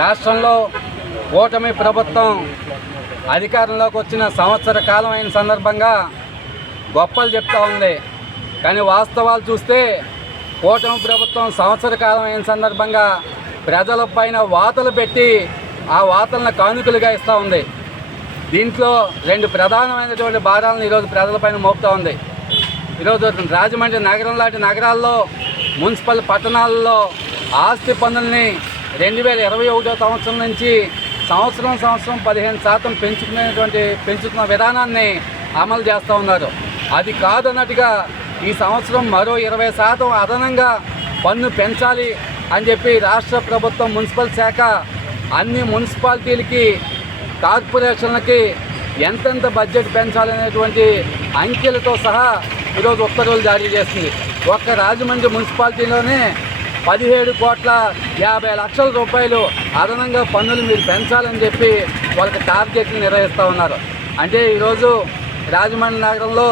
రాష్ట్రంలో కూటమి ప్రభుత్వం అధికారంలోకి వచ్చిన సంవత్సర కాలం అయిన సందర్భంగా గొప్పలు చెప్తా ఉంది. కానీ వాస్తవాలు చూస్తే కూటమి ప్రభుత్వం సంవత్సర కాలం అయిన సందర్భంగా ప్రజల పైన వాతలు పెట్టి ఆ వాతలను కానుకలుగా ఇస్తూ ఉంది. దీంట్లో రెండు ప్రధానమైనటువంటి భారాలను ఈరోజు ప్రజలపైన మోపుతూ ఉంది. ఈరోజు రాజమండ్రి నగరం లాంటి నగరాల్లో మున్సిపల్ పట్టణాల్లో ఆస్తి పన్నుల్ని రెండు వేల ఇరవై ఒకటో సంవత్సరం నుంచి సంవత్సరం సంవత్సరం పదిహేను శాతం పెంచుకునేటువంటి పెంచుతున్న విధానాన్ని అమలు చేస్తూ ఉన్నారు. అది కాదన్నట్టుగా ఈ సంవత్సరం మరో ఇరవై శాతం అదనంగా పన్ను పెంచాలి అని చెప్పి రాష్ట్ర ప్రభుత్వం మున్సిపల్ శాఖ అన్ని మున్సిపాలిటీలకి కార్పొరేషన్లకి ఎంతెంత బడ్జెట్ పెంచాలనేటువంటి అంకెలతో సహా ఈరోజు ఉత్తర్వులు జారీ చేసింది. ఒక్క రాజమండ్రి మున్సిపాలిటీలోనే పదిహేడు కోట్ల యాభై లక్షల రూపాయలు అదనంగా పన్నులు మీరు పెంచాలని చెప్పి వాళ్ళకి టార్గెట్లు నిర్వహిస్తూ ఉన్నారు. అంటే ఈరోజు రాజమండ్రి నగరంలో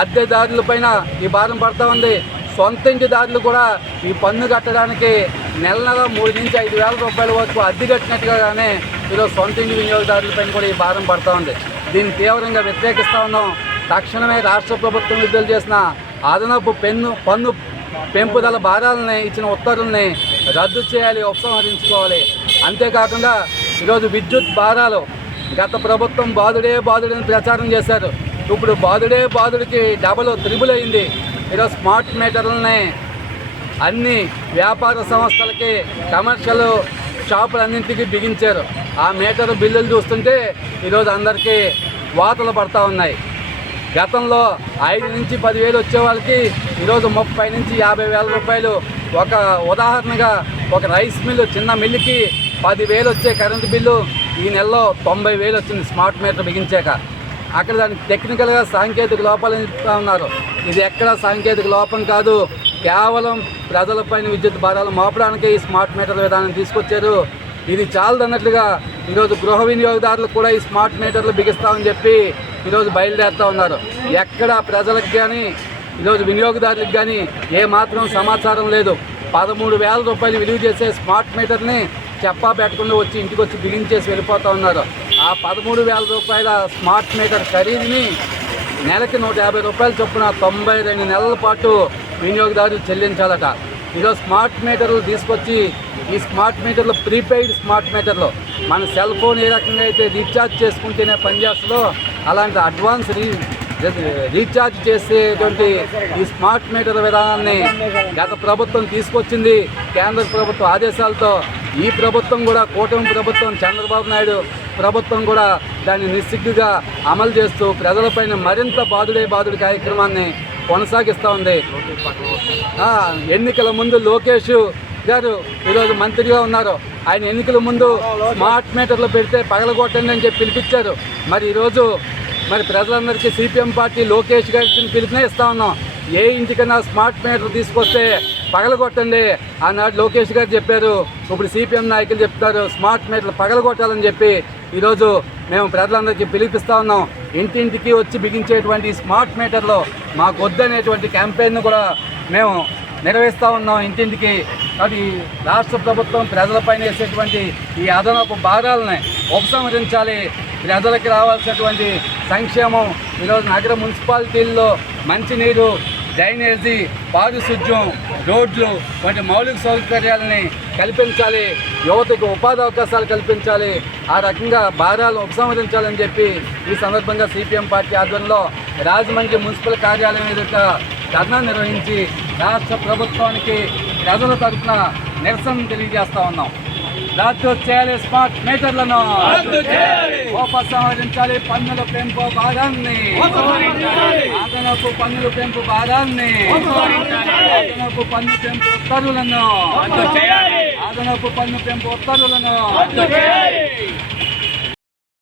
అద్దెదారుల పైన ఈ భారం పడుతూ ఉంది. సొంత ఇంటిదారులు కూడా ఈ పన్ను కట్టడానికి నెల నెల మూడు నుంచి ఐదు వేల రూపాయల వరకు అద్దె కట్టినట్టుగానే ఈరోజు సొంత ఇంటి వినియోగదారులపైన కూడా ఈ భారం పడుతూ ఉంది. దీన్ని తీవ్రంగా వ్యతిరేకిస్తూ ఉన్నాం. తక్షణమే రాష్ట్ర ప్రభుత్వం విడుదల చేసిన అదనపు పెన్ను పన్ను పెంపుదల భారాలని ఇచ్చిన ఉత్తర్వుల్ని రద్దు చేయాలి ఉపసంహరించుకోవాలి. అంతేకాకుండా ఈరోజు విద్యుత్ భారాలు గత ప్రభుత్వం బాధుడే బాధుడని ప్రచారం చేశారు. ఇప్పుడు బాధుడే బాధుడికి డబల్ త్రిబుల్ అయింది. ఈరోజు స్మార్ట్ మీటర్లని అన్ని వ్యాపార సంస్థలకి కమర్షియల్ షాపులన్నింటికి బిగించారు. ఆ మీటర్ బిల్లులు చూస్తుంటే ఈరోజు అందరికీ వాతలు పడతా ఉన్నాయి. గతంలో ఐదు నుంచి పదివేలు వచ్చే వాళ్ళకి ఈరోజు ముప్పై నుంచి యాభై వేల రూపాయలు. ఒక ఉదాహరణగా ఒక రైస్ మిల్లు చిన్న మిల్లుకి పదివేలు వచ్చే కరెంటు బిల్లు ఈ నెలలో తొంభై వేలు వచ్చింది స్మార్ట్ మీటర్ బిగించాక. అక్కడ దానికి టెక్నికల్గా సాంకేతిక లోపాలు చెప్తా ఉన్నారు. ఇది ఎక్కడ సాంకేతిక లోపం కాదు. కేవలం ప్రజలపైన విద్యుత్ భారాలు మోపడానికి ఈ స్మార్ట్ మీటర్ విధానం తీసుకొచ్చారు. ఇది చాలదన్నట్లుగా ఈరోజు గృహ వినియోగదారులు కూడా ఈ స్మార్ట్ మీటర్లు బిగిస్తామని చెప్పి ఈరోజు బయలుదేరుతూ ఉన్నారు. ఎక్కడ ప్రజలకు కానీ ఈరోజు వినియోగదారులకు కానీ ఏమాత్రం సమాచారం లేదు. పదమూడు వేల రూపాయలు విలువ చేసే స్మార్ట్ మీటర్ని చెప్పా పెట్టకుండా వచ్చి ఇంటికి వచ్చి బిగించేసి వెళ్ళిపోతూ ఉన్నారు. ఆ పదమూడు వేల రూపాయల స్మార్ట్ మీటర్ ఖరీదుని నెలకి నూట యాభై రూపాయలు చొప్పున తొంభై రెండు నెలల పాటు వినియోగదారులు చెల్లించాలట. ఈరోజు స్మార్ట్ మీటర్లు తీసుకొచ్చి ఈ స్మార్ట్ మీటర్లు ప్రీపెయిడ్ స్మార్ట్ మీటర్లు మన సెల్ ఫోన్ ఏ రకంగా అయితే రీఛార్జ్ చేసుకుంటేనే పనిచేస్తుందో అలాంటి అడ్వాన్స్ రీ రీఛార్జ్ చేసేటువంటి ఈ స్మార్ట్ మీటర్ విధానాన్ని గత ప్రభుత్వం తీసుకొచ్చింది. కేంద్ర ప్రభుత్వ ఆదేశాలతో ఈ ప్రభుత్వం కూడా కూటమి ప్రభుత్వం చంద్రబాబు నాయుడు ప్రభుత్వం కూడా దాన్ని నిస్సిగ్గుగా అమలు చేస్తూ ప్రజలపైన మరింత బాధుడే బాధుడి కార్యక్రమాన్ని కొనసాగిస్తూ ఉంది. ఎన్నికల ముందు లోకేష్ గారు ఈరోజు మంత్రిగా ఉన్నారు. ఆయన ఎన్నికల ముందు స్మార్ట్ మీటర్లు పెడితే పగలగొట్టండి అని చెప్పి పిలిపించారు. మరి ఈరోజు మరి ప్రజలందరికీ సిపిఎం పార్టీ లోకేష్ గారికి పిలుపునే ఇస్తా ఉన్నాం. ఏ ఇంటికన్నా స్మార్ట్ మీటర్ తీసుకొస్తే పగలగొట్టండి. ఆనాడు లోకేష్ గారు చెప్పారు ఇప్పుడు సిపిఎం నాయకులు చెప్తారు స్మార్ట్ మీటర్లు పగలగొట్టాలని చెప్పి ఈరోజు మేము ప్రజలందరికీ పిలిపిస్తా ఉన్నాం. ఇంటింటికి వచ్చి బిగించేటువంటి స్మార్ట్ మీటర్లో మాకు వద్దనేటువంటి క్యాంపెయిన్ కూడా మేము నిర్వహిస్తూ ఉన్నాం ఇంటింటికి. అది రాష్ట్ర ప్రభుత్వం ప్రజలపైన వేసేటువంటి ఈ అదనపు భారాలని ఉపసంహరించాలి. ప్రజలకు రావాల్సినటువంటి సంక్షేమం. ఈరోజు నగర మున్సిపాలిటీల్లో మంచినీరు డ్రైనేజీ పారిశుద్ధ్యం రోడ్లు వంటి మౌలిక సౌకర్యాలని కల్పించాలి. యువతకు ఉపాధి అవకాశాలు కల్పించాలి. ఆ రకంగా భారాలు ఉపసంహరించాలని చెప్పి ఈ సందర్భంగా సిపిఎం పార్టీ ఆధ్వర్యంలో రాజమండ్రి మున్సిపల్ కార్యాలయం ఎదుట ధర్నా నిర్వహించి రాష్ట్ర ప్రభుత్వానికి ప్రజల తరఫున నిరసన తెలియజేస్తా ఉన్నాం. రద్దు చేయాలి స్మార్ట్ మీటర్లను. ఉపసంహరించాలి పన్నుల పెంపు భారాన్ని. అదనపు పన్నుల పెంపు భారాన్ని. అదనపు పన్ను పెంపు ఉత్తర్వులను. అదనపు పన్ను పెంపు ఉత్తర్వులను.